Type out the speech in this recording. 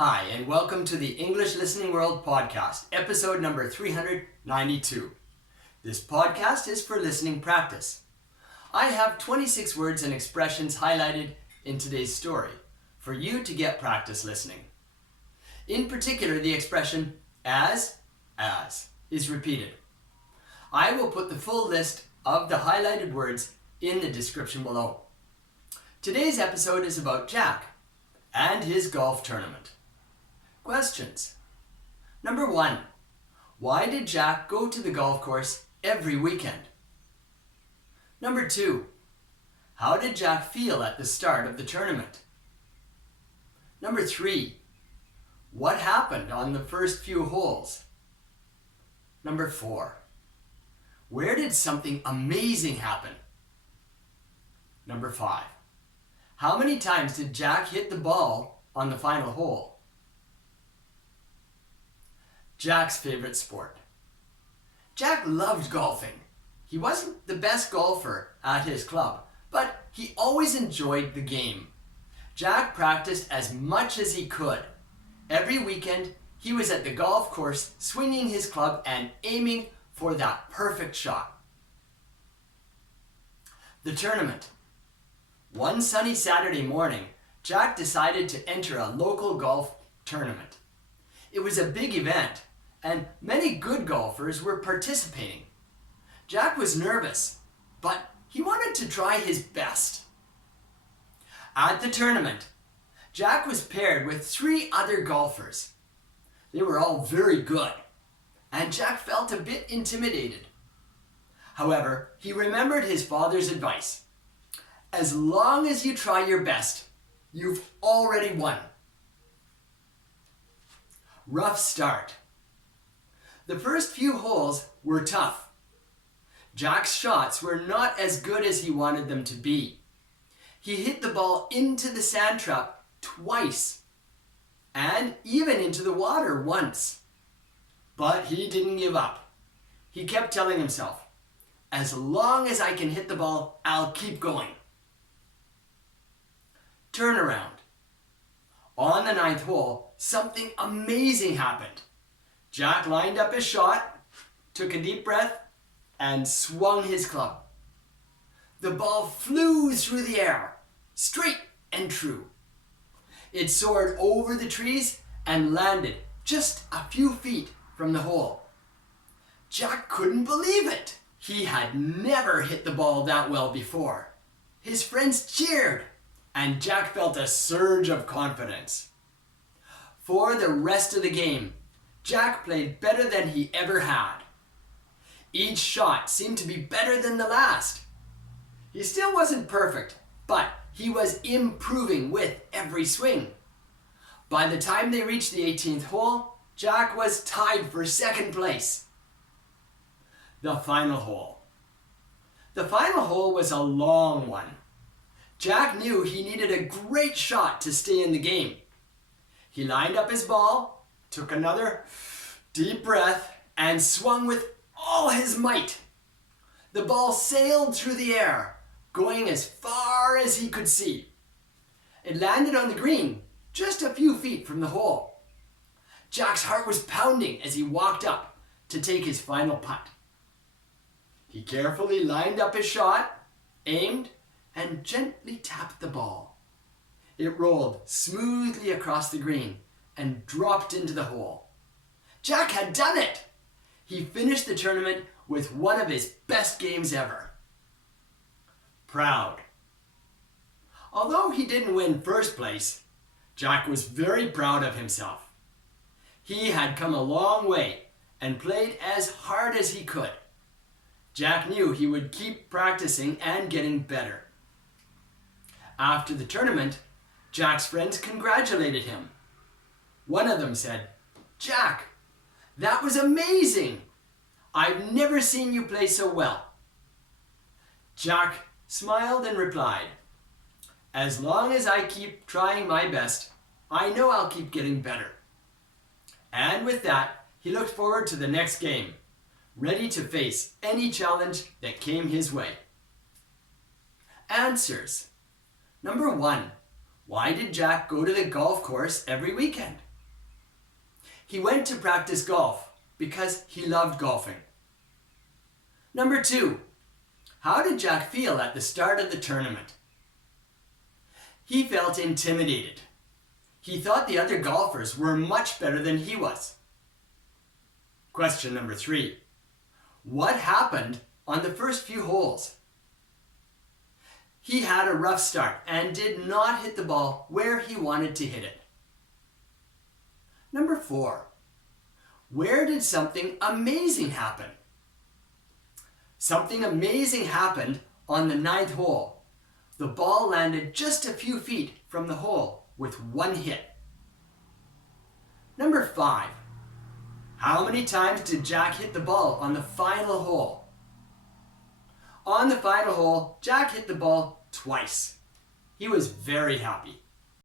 Hi, and welcome to the English Listening World podcast, episode number 392. This podcast is for listening practice. I have 26 words and expressions highlighted in today's story for you to get practice listening. In particular, the expression as is repeated. I will put the full list of the highlighted words in the description below. Today's episode is about Jack and his golf tournament. Questions. Number 1. Why did Jack go to the golf course every weekend? Number 2. How did Jack feel at the start of the tournament? Number 3. What happened on the first few holes? Number 4. Where did something amazing happen? Number 5. How many times did Jack hit the ball on the final hole? Jack's favorite sport. Jack loved golfing. He wasn't the best golfer at his club, but he always enjoyed the game. Jack practiced as much as he could. Every weekend, he was at the golf course swinging his club and aiming for that perfect shot. The tournament. One sunny Saturday morning, Jack decided to enter a local golf tournament. It was a big event, and many good golfers were participating. Jack was nervous, but he wanted to try his best. At the tournament, Jack was paired with 3 other golfers. They were all very good, and Jack felt a bit intimidated. However, he remembered his father's advice. As long as you try your best, you've already won. Rough start. The first few holes were tough. Jack's shots were not as good as he wanted them to be. He hit the ball into the sand trap twice, and even into the water once. But he didn't give up. He kept telling himself, as long as I can hit the ball, I'll keep going. Turnaround. On the 9th hole, something amazing happened. Jack lined up his shot, took a deep breath, and swung his club. The ball flew through the air, straight and true. It soared over the trees and landed just a few feet from the hole. Jack couldn't believe it. He had never hit the ball that well before. His friends cheered, and Jack felt a surge of confidence. For the rest of the game, Jack played better than he ever had. Each shot seemed to be better than the last. He still wasn't perfect, but he was improving with every swing. By the time they reached the 18th hole, Jack was tied for second place. The final hole. The final hole was a long one. Jack knew he needed a great shot to stay in the game. He lined up his ball, took another deep breath, and swung with all his might. The ball sailed through the air, going as far as he could see. It landed on the green, just a few feet from the hole. Jack's heart was pounding as he walked up to take his final putt. He carefully lined up his shot, aimed, and gently tapped the ball. It rolled smoothly across the green and dropped into the hole. Jack had done it! He finished the tournament with one of his best games ever. Proud. Although he didn't win first place, Jack was very proud of himself. He had come a long way and played as hard as he could. Jack knew he would keep practicing and getting better. After the tournament, Jack's friends congratulated him. One of them said, "Jack, that was amazing! I've never seen you play so well." Jack smiled and replied, "As long as I keep trying my best, I know I'll keep getting better." And with that, he looked forward to the next game, ready to face any challenge that came his way. Answers. Number 1. Why did Jack go to the golf course every weekend? He went to practice golf because he loved golfing. Number 2, how did Jack feel at the start of the tournament? He felt intimidated. He thought the other golfers were much better than he was. Question number 3, what happened on the first few holes? He had a rough start and did not hit the ball where he wanted to hit it. Number 4, where did something amazing happen? Something amazing happened on the 9th hole. The ball landed just a few feet from the hole with one hit. Number 5, how many times did Jack hit the ball on the final hole? On the final hole, Jack hit the ball twice. He was very happy.